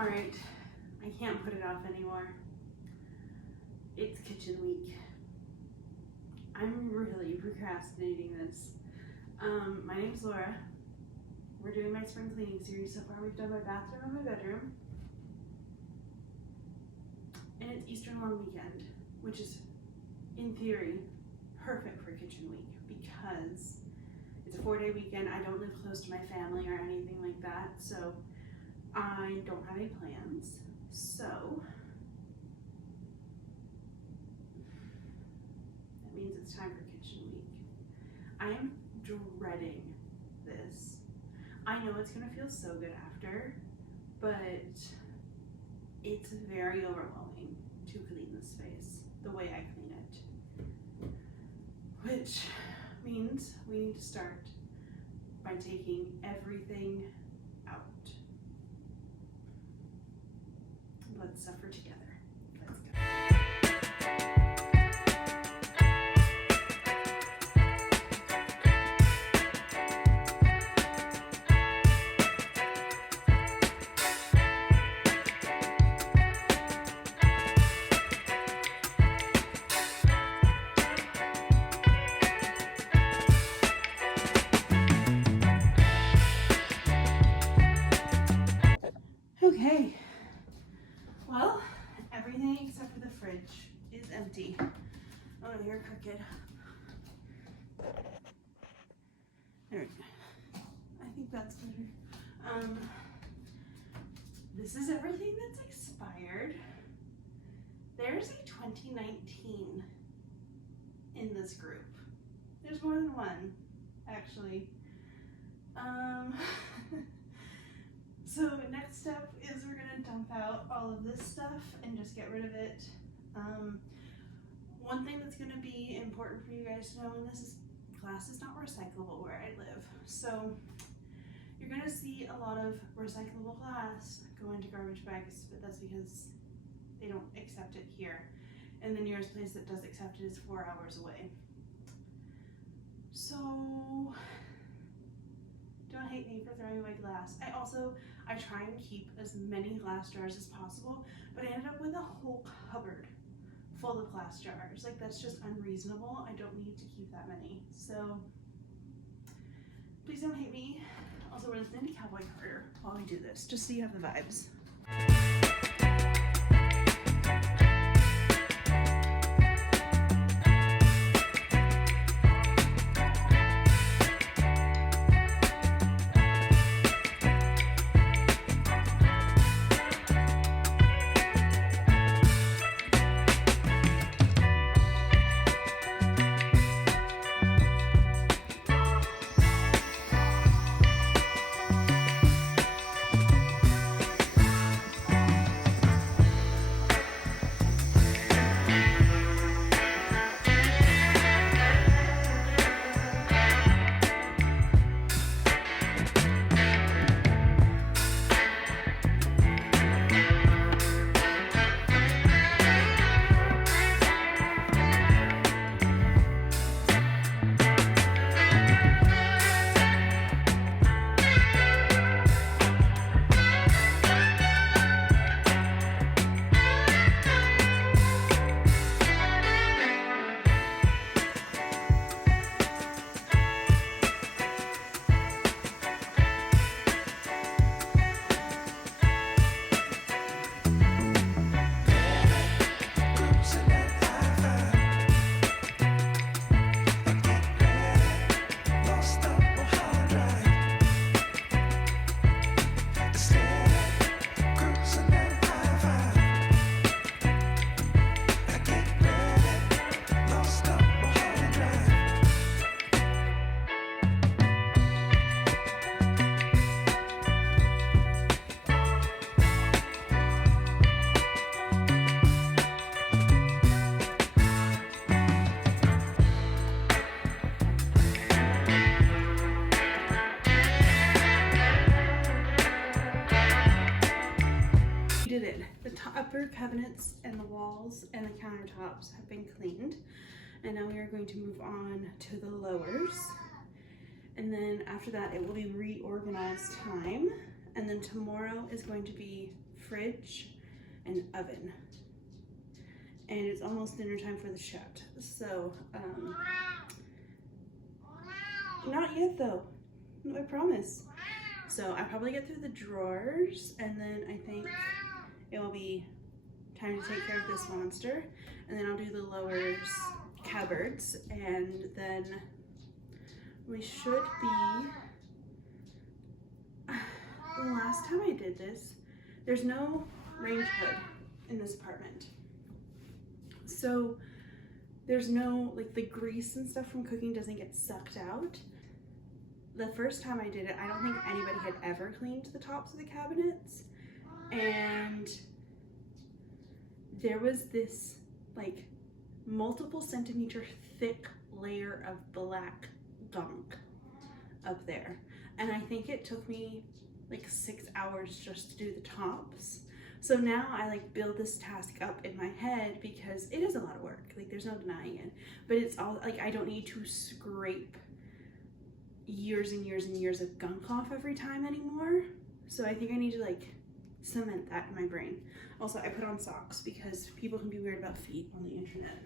All right, I can't put it off anymore. It's kitchen week. I'm really procrastinating this. My name's Laura. We're doing my spring cleaning series. So far we've done my bathroom and my bedroom. And it's Easter long weekend, which is, in theory, perfect for kitchen week because it's a 4-day weekend. I don't live close to my family or anything like that, so I don't have any plans. So that means it's time for kitchen week. I am dreading this. I know it's gonna feel so good after, but it's very overwhelming to clean this space the way I clean it. Which means we need to start by taking everything out. Let's suffer together. Let's go. Okay, well, everything except for the fridge is empty. Oh, you're crooked. There we go. I think that's better. This is everything that's expired. There's a 2019 in this group. There's more than one, actually. So next step is we're gonna dump out all of this stuff and just get rid of it. One thing that's gonna be important for you guys to know, and this is, glass is not recyclable where I live. So you're gonna see a lot of recyclable glass go into garbage bags, but that's because they don't accept it here. And the nearest place that does accept it is 4 hours away. So don't hate me for throwing away glass. I try and keep as many glass jars as possible, but I ended up with a whole cupboard full of glass jars. Like, that's just unreasonable. I don't need to keep that many. So please don't hate me. Also, we're listening to Cowboy Carter while we do this, just so you have the vibes. upper cabinets and the walls and the countertops have been cleaned. And now we are going to move on to the lowers. And then after that, it will be reorganized time. And then tomorrow is going to be fridge and oven. And it's almost dinner time for the chat. So, not yet though, I promise. So I probably get through the drawers, and then I think it will be time to take care of this monster, and then I'll do the lowers cupboards, and then we should be, the last time I did this, there's no range hood in this apartment. So there's no, like, the grease and stuff from cooking doesn't get sucked out. The first time I did it, I don't think anybody had ever cleaned the tops of the cabinets. And there was this, like, multiple centimeter thick layer of black gunk up there. And I think it took me like 6 hours just to do the tops. So now I like build this task up in my head because it is a lot of work. Like, there's no denying it. But it's all like, I don't need to scrape years and years and years of gunk off every time anymore. So I think I need to like cement that in my brain. Also, I put on socks because people can be weird about feet on the internet.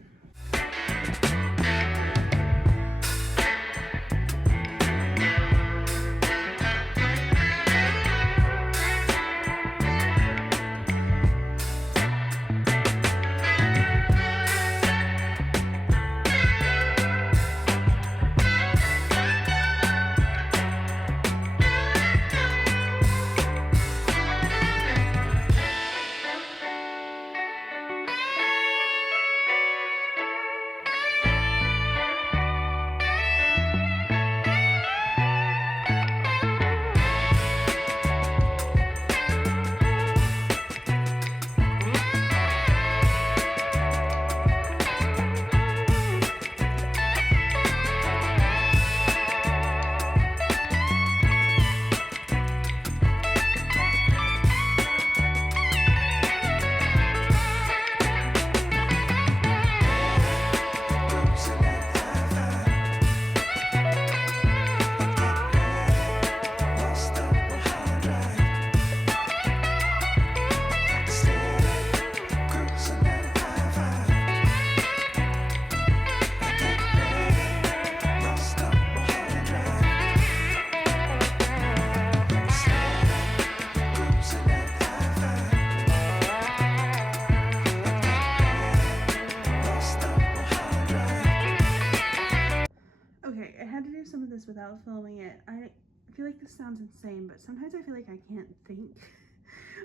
Okay, I had to do some of this without filming it. I feel like this sounds insane, but sometimes I feel like I can't think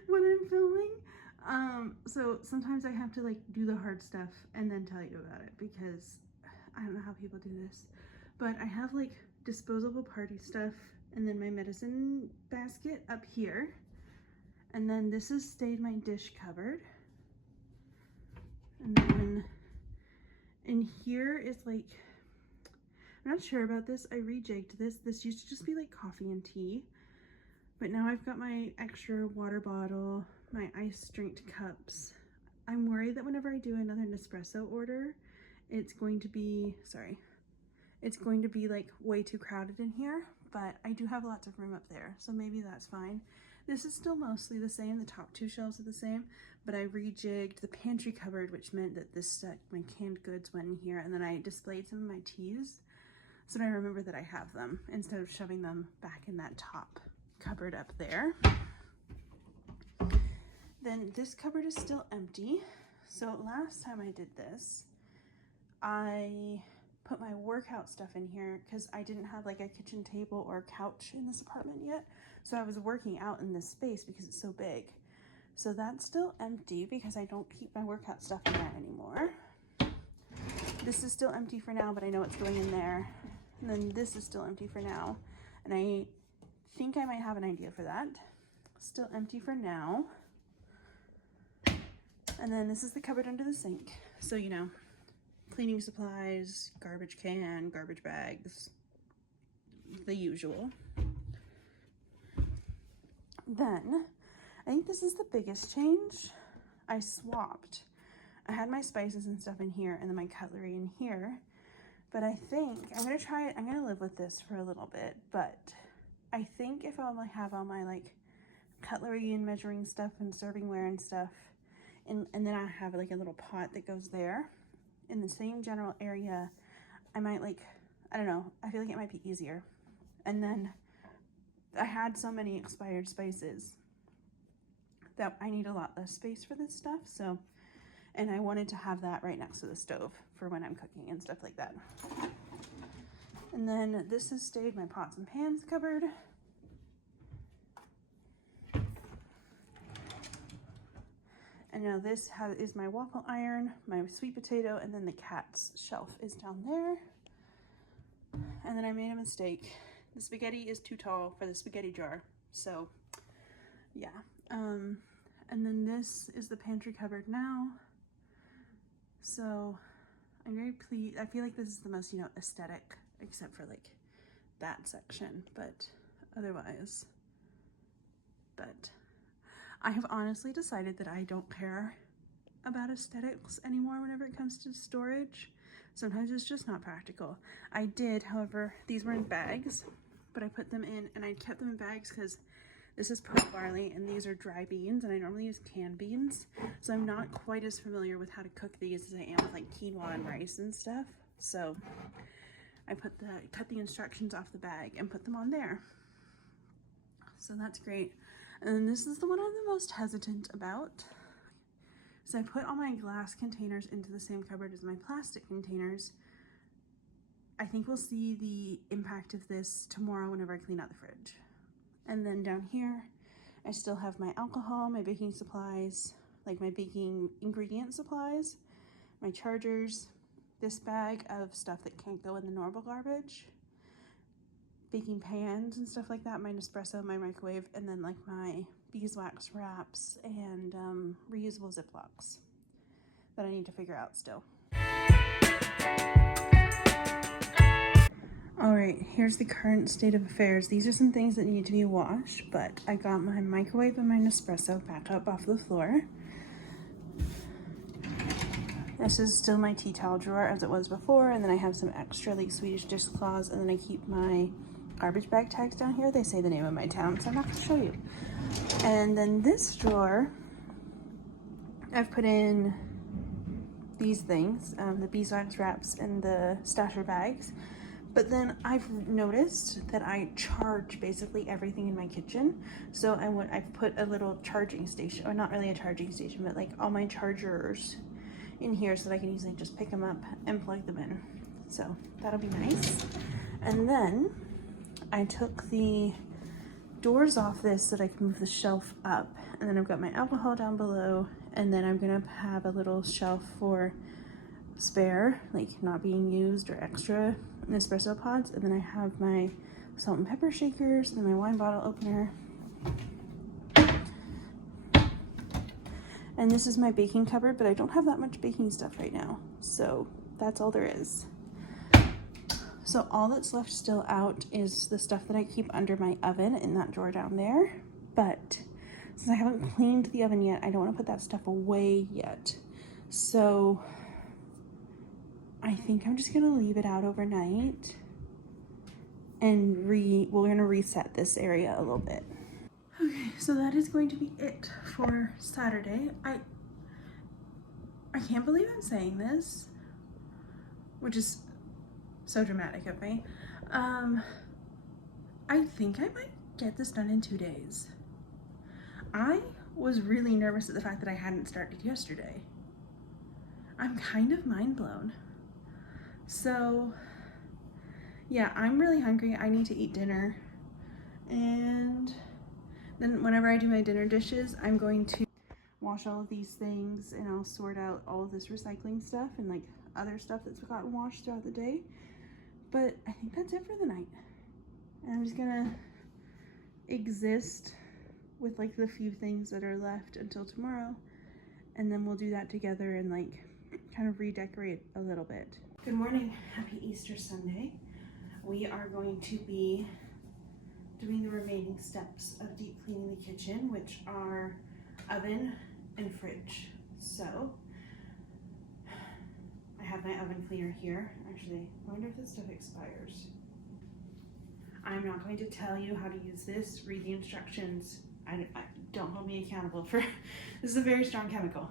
when I'm filming. So sometimes I have to like do the hard stuff and then tell you about it because I don't know how people do this. But I have like disposable party stuff and then my medicine basket up here. And then this has stayed my dish cupboard. And then in here is like, I'm not sure about this. I rejigged this. This used to just be like coffee and tea. But now I've got my extra water bottle, my iced drink cups. I'm worried that whenever I do another Nespresso order, it's going to be, it's going to be like way too crowded in here. But I do have lots of room up there, so maybe that's fine. This is still mostly the same. The top two shelves are the same, but I rejigged the pantry cupboard, which meant that this my canned goods went in here, and then I displayed some of my teas so that I remember that I have them instead of shoving them back in that top cupboard up there. Then this cupboard is still empty. So last time I did this, I put my workout stuff in here because I didn't have like a kitchen table or couch in this apartment yet. So I was working out in this space because it's so big. So that's still empty because I don't keep my workout stuff in there anymore. This is still empty for now, but I know it's going in there. And then this is still empty for now. And I think I might have an idea for that. Still empty for now. And then this is the cupboard under the sink. So, you know, cleaning supplies, garbage can, garbage bags, the usual. Then, I think this is the biggest change. I swapped. I had my spices and stuff in here and then my cutlery in here. But I think I'm gonna try it. I'm gonna live with this for a little bit, but I think if I have all my like cutlery and measuring stuff and servingware and stuff. And then I have like a little pot that goes there. In the same general area, I might like, I don't know, I feel like it might be easier. And then I had so many expired spices that I need a lot less space for this stuff. So, and I wanted to have that right next to the stove for when I'm cooking and stuff like that. And then this has stayed my pots and pans cupboard. And now this is my waffle iron, my sweet potato, and then the cat's shelf is down there. And then I made a mistake. The spaghetti is too tall for the spaghetti jar. So yeah. And then this is the pantry cupboard now. So I'm very pleased. I feel like this is the most, you know, aesthetic, except for like that section, but otherwise. But I have honestly decided that I don't care about aesthetics anymore whenever it comes to storage. Sometimes it's just not practical. I did, however, these were in bags, but I put them in, and I kept them in bags because this is pearl barley and these are dry beans, and I normally use canned beans. So I'm not quite as familiar with how to cook these as I am with like quinoa and rice and stuff. So I cut the instructions off the bag and put them on there. So that's great. And then this is the one I'm the most hesitant about. So I put all my glass containers into the same cupboard as my plastic containers. I think we'll see the impact of this tomorrow whenever I clean out the fridge. And then down here, I still have my alcohol, my baking supplies, like my baking ingredient supplies, my chargers, this bag of stuff that can't go in the normal garbage, baking pans and stuff like that, my Nespresso, my microwave, and then like my beeswax wraps and reusable Ziplocs that I need to figure out still. All right, here's the current state of affairs. These are some things that need to be washed, but I got my microwave and my Nespresso back up off the floor. This is still my tea towel drawer as it was before, and then I have some extra like Swedish dishcloths, and then I keep my garbage bag tags down here. They say the name of my town, so I'm not gonna show you. And then this drawer, I've put in these things, the beeswax wraps and the stasher bags. But then I've noticed that I charge basically everything in my kitchen. So I've put a little charging station, or not really a charging station, but like all my chargers in here so that I can easily just pick them up and plug them in. So that'll be nice. And then I took the doors off this so that I can move the shelf up. And then I've got my alcohol down below, and then I'm gonna have a little shelf for spare, like not being used or extra Nespresso pods. And then I have my salt and pepper shakers and my wine bottle opener. And this is my baking cupboard, but I don't have that much baking stuff right now. So that's all there is. So all that's left still out is the stuff that I keep under my oven in that drawer down there. But since I haven't cleaned the oven yet, I don't want to put that stuff away yet. So I think I'm just gonna leave it out overnight, and we're gonna reset this area a little bit. Okay, so that is going to be it for Saturday. I can't believe I'm saying this, which is so dramatic of me. I think I might get this done in 2 days. I was really nervous at the fact that I hadn't started yesterday. I'm kind of mind blown. So yeah, I'm really hungry. I need to eat dinner. And then whenever I do my dinner dishes, I'm going to wash all of these things, and I'll sort out all of this recycling stuff and like other stuff that's gotten washed throughout the day. But I think that's it for the night. And I'm just gonna exist with like the few things that are left until tomorrow. And then we'll do that together and like kind of redecorate a little bit. Good morning, happy Easter Sunday. We are going to be doing the remaining steps of deep cleaning the kitchen, which are oven and fridge. So I have my oven cleaner here. Actually, I wonder if this stuff expires. I'm not going to tell you how to use this. Read the instructions I don't hold me accountable for, this is a very strong chemical.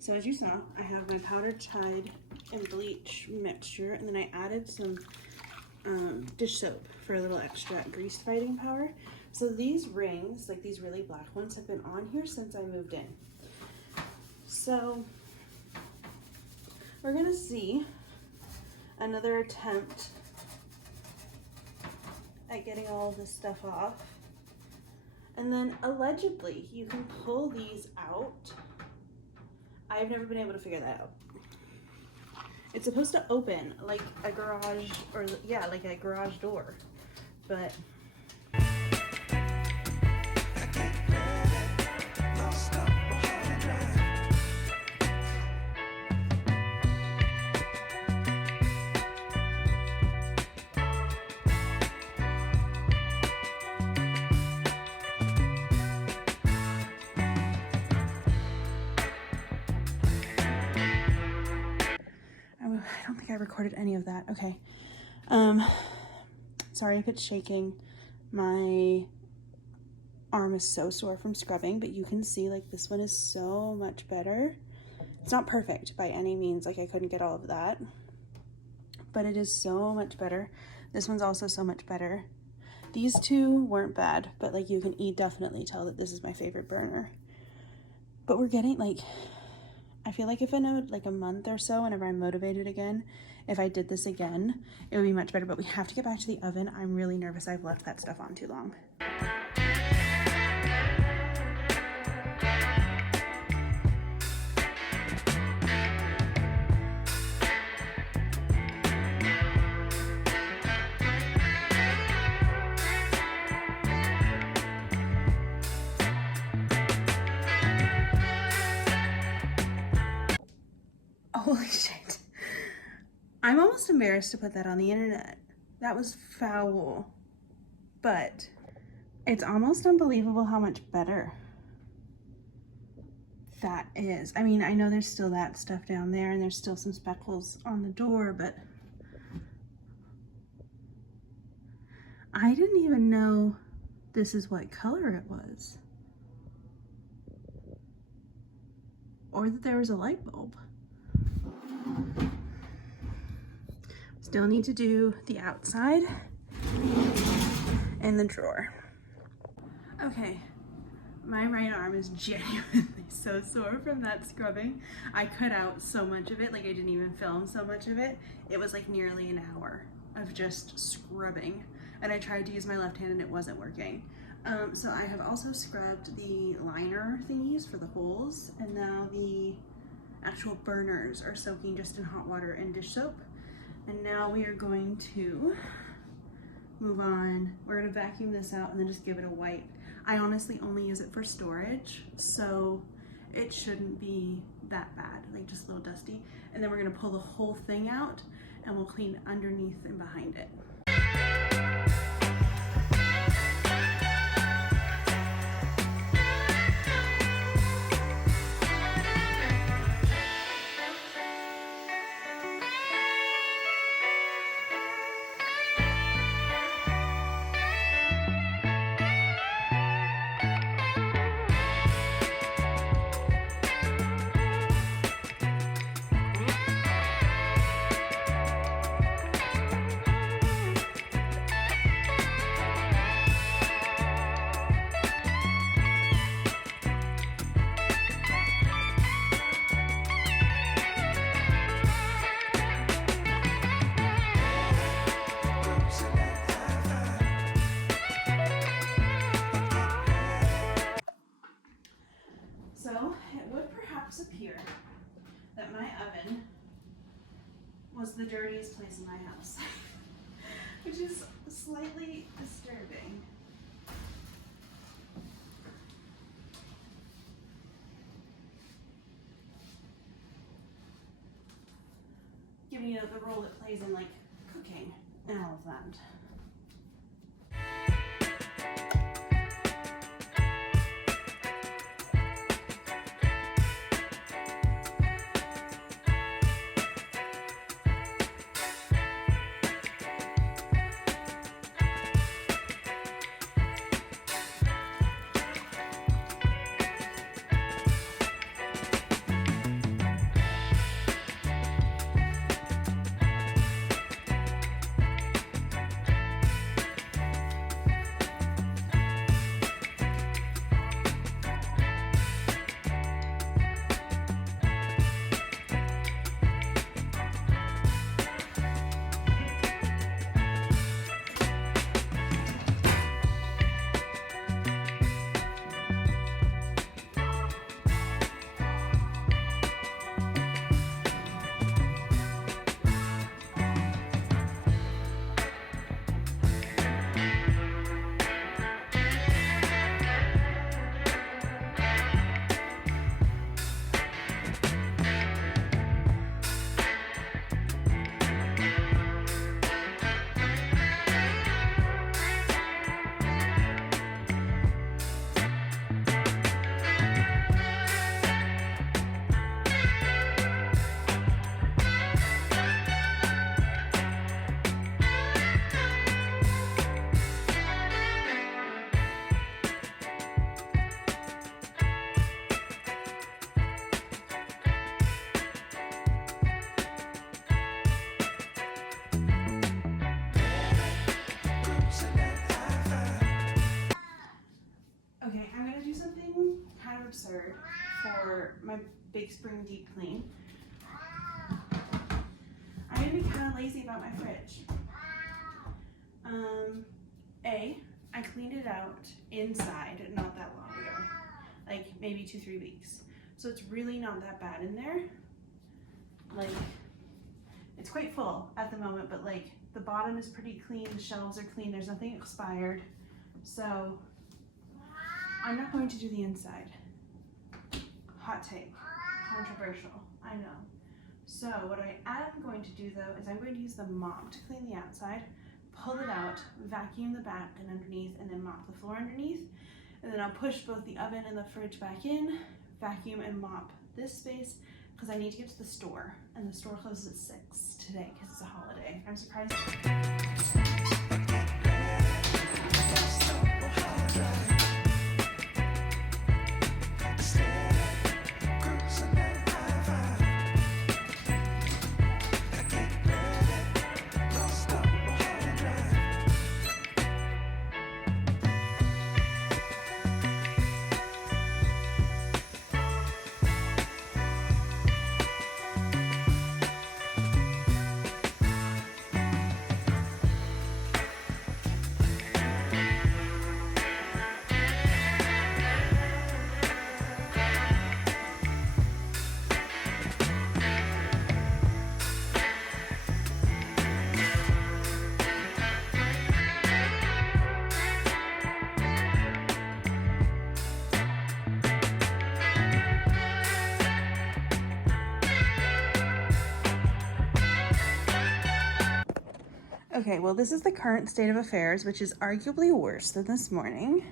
So as you saw, I have my powdered Tide and bleach mixture, and then I added some dish soap for a little extra grease fighting power. So these rings, like these really black ones, have been on here since I moved in. So we're gonna see another attempt at getting all this stuff off. And then allegedly you can pull these out. I've never been able to figure that out. It's supposed to open like a garage, or yeah, like a garage door, but I don't think I recorded any of that. Okay. Sorry if it's shaking. My arm is so sore from scrubbing, but you can see like this one is so much better. It's not perfect by any means, like I couldn't get all of that, but it is so much better. This one's also so much better. These two weren't bad, but like you can definitely tell that this is my favorite burner. But we're getting like, I feel like if in like a month or so, whenever I'm motivated again, if I did this again, it would be much better, but we have to get back to the oven. I'm really nervous I've left that stuff on too long. Holy shit. I'm almost embarrassed to put that on the internet. That was foul. But it's almost unbelievable how much better that is. I mean, I know there's still that stuff down there and there's still some speckles on the door, but I didn't even know this is what color it was. Or that there was a light bulb. Still need to do the outside and the drawer. Okay, my right arm is genuinely so sore from that scrubbing. I cut out so much of it, like I didn't even film so much of it. It was like nearly an hour of just scrubbing, and I tried to use my left hand and it wasn't working. So I have also scrubbed the liner thingies for the holes, and now the actual burners are soaking just in hot water and dish soap. And now we are going to move on. We're gonna vacuum this out and then just give it a wipe. I honestly only use it for storage, so it shouldn't be that bad, like just a little dusty. And then we're gonna pull the whole thing out and we'll clean underneath and behind it. So it would perhaps appear that my oven was the dirtiest place in my house, which is slightly disturbing. Given, you know, the role it plays in like cooking and all of that. Okay, I'm gonna do something kind of absurd for my big spring deep clean. I'm gonna be kind of lazy about my fridge. I cleaned it out inside not that long ago, like maybe 2-3 weeks. So it's really not that bad in there. Like, it's quite full at the moment, but like the bottom is pretty clean, the shelves are clean, there's nothing expired. So I'm not going to do the inside. Hot take, controversial, I know. So what I am going to do though is I'm going to use the mop to clean the outside, pull it out, vacuum the back and underneath, and then mop the floor underneath. And then I'll push both the oven and the fridge back in, vacuum and mop this space because I need to get to the store. And the store closes at 6 today because it's a holiday. I'm surprised. Okay, well, this is the current state of affairs, which is arguably worse than this morning.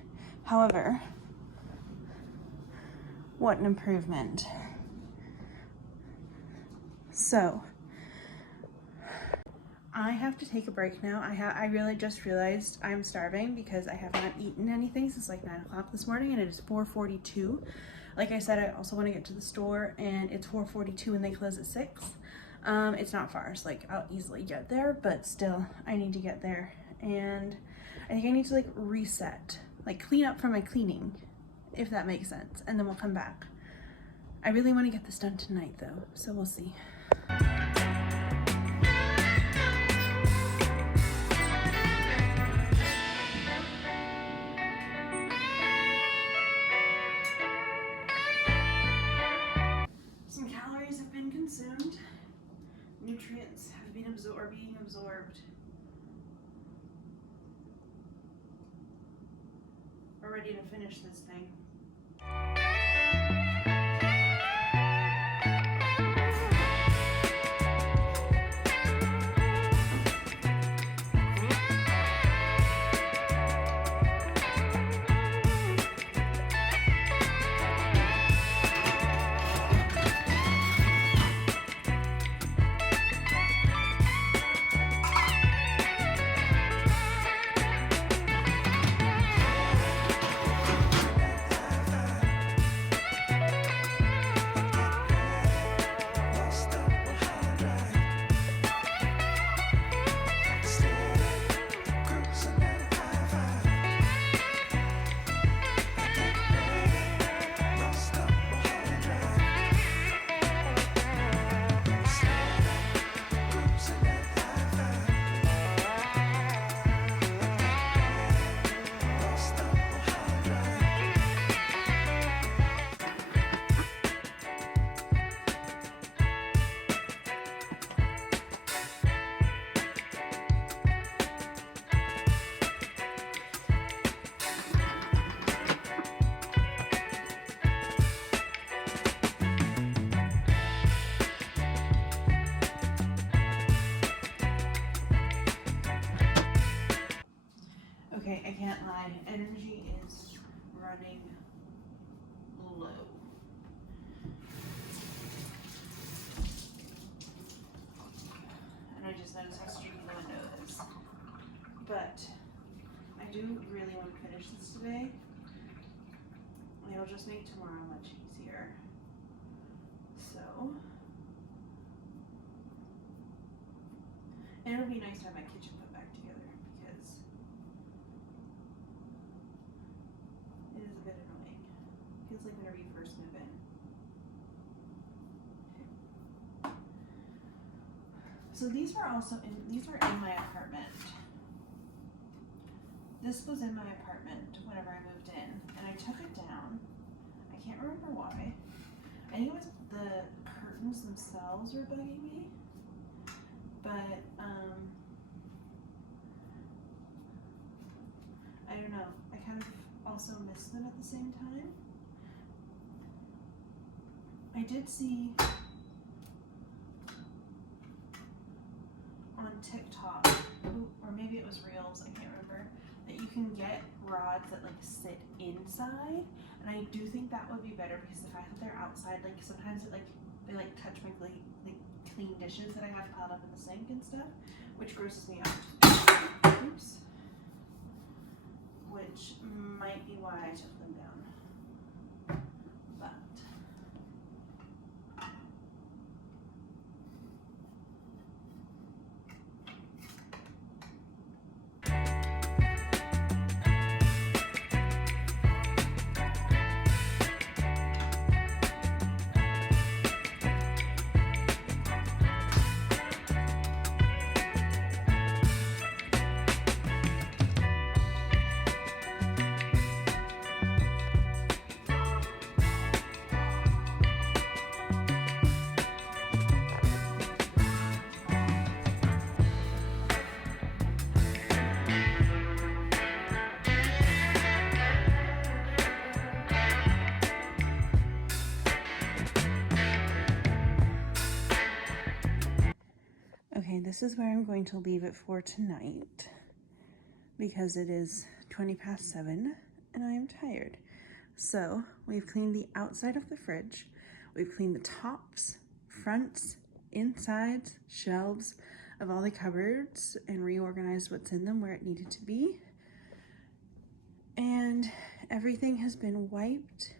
However, what an improvement. So, I have to take a break now. I really just realized I'm starving because I have not eaten anything since like 9 o'clock this morning, and it is 4:42. Like I said, I also want to get to the store, and it's 4:42 and they close at 6. It's not far, so like I'll easily get there, but still I need to get there. And I think I need to like reset, like clean up from my cleaning, if that makes sense, and then we'll come back. I really want to get this done tonight though, so we'll see. Some calories have been consumed. Nutrients have been being absorbed. We're ready to finish this thing. Okay, I can't lie. Energy is running low. And I just noticed how streaky the window is. But I do really want to finish this today. It'll just make tomorrow much easier. So, and it'll be nice to have my kitchen put back together because it is a bit annoying. Feels like whenever you first move in. So these were in my apartment. This was in my apartment whenever I moved in, and I took it down. I can't remember why. I think it was the curtains themselves were bugging me, but I don't know. I kind of also missed them at the same time. I did see on TikTok, or maybe it was Reels, I can't remember, that you can get rods that like sit inside, and I do think that would be better because the fact that they're outside, like sometimes it they touch my clean dishes that I have piled up in the sink and stuff, which grosses me out. Oops. Which might be why I took them down. But Okay, this is where I'm going to leave it for tonight because it is 20 past 7 and I am tired. So we've cleaned the outside of the fridge. We've cleaned the tops, fronts, insides, shelves of all the cupboards and reorganized what's in them where it needed to be. And everything has been wiped.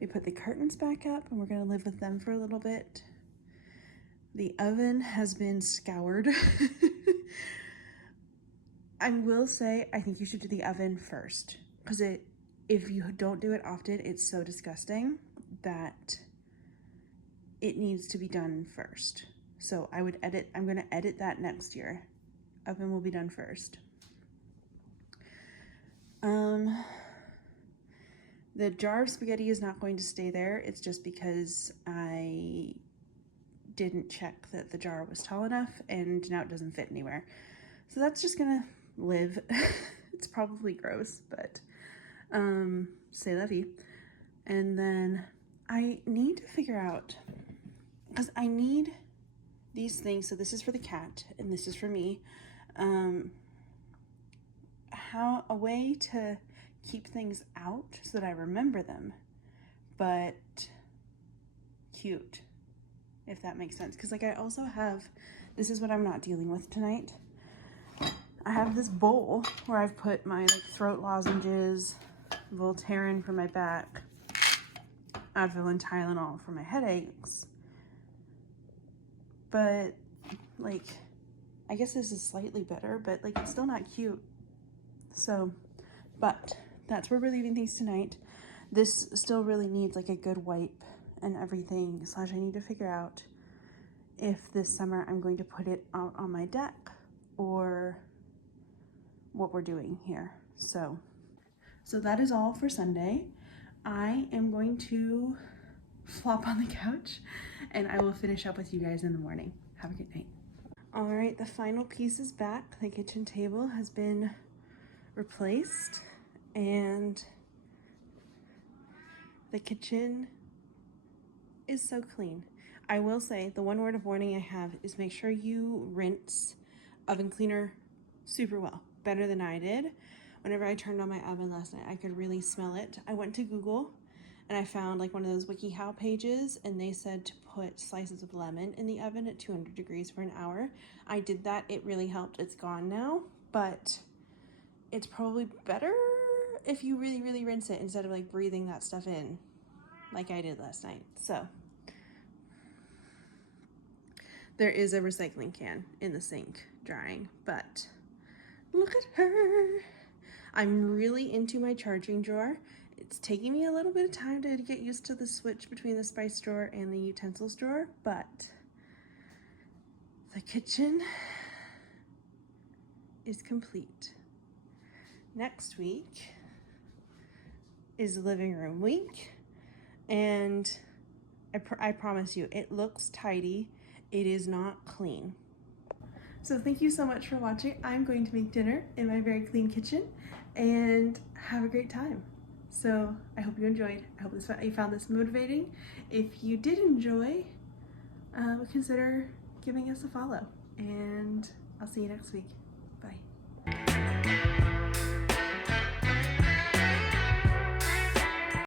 We put the curtains back up and we're gonna live with them for a little bit. The oven has been scoured. I will say, I think you should do the oven first because if you don't do it often, it's so disgusting that it needs to be done first. So I'm gonna edit that next year. Oven will be done first. The jar of spaghetti is not going to stay there. It's just because I didn't check that the jar was tall enough and now it doesn't fit anywhere. So that's just gonna live. It's probably gross, but c'est la vie. And then I need to figure out, because I need these things, so this is for the cat and this is for me, how a way to keep things out so that I remember them, but cute, if that makes sense. Because like I also have, this is what I'm not dealing with tonight. I have this bowl where I've put my like throat lozenges, Voltaren for my back, Advil and Tylenol for my headaches. But like, I guess this is slightly better, but like it's still not cute. So, but that's where we're leaving things tonight. This still really needs like a good wipe and everything, / I need to figure out if this summer I'm going to put it out on my deck or what we're doing here. So that is all for Sunday. I am going to flop on the couch and I will finish up with you guys in the morning. Have a good night. All right, the final piece is back. The kitchen table has been replaced and the kitchen is so clean. I will say the one word of warning I have is make sure you rinse oven cleaner super well, better than I did. Whenever I turned on my oven last night, I could really smell it. I went to Google and I found like one of those WikiHow pages and they said to put slices of lemon in the oven at 200 degrees for an hour. I did that, it really helped. It's gone now, but it's probably better if you really, really rinse it instead of like breathing that stuff in like I did last night. So there is a recycling can in the sink drying, but look at her. I'm really into my charging drawer. It's taking me a little bit of time to get used to the switch between the spice drawer and the utensils drawer, but the kitchen is complete. Next week is living room week, and I promise you, it looks tidy. It is not clean. So thank you so much for watching. I'm going to make dinner in my very clean kitchen and have a great time. So I hope you enjoyed. I hope you found this motivating. If you did enjoy, consider giving us a follow, and I'll see you next week. Bye.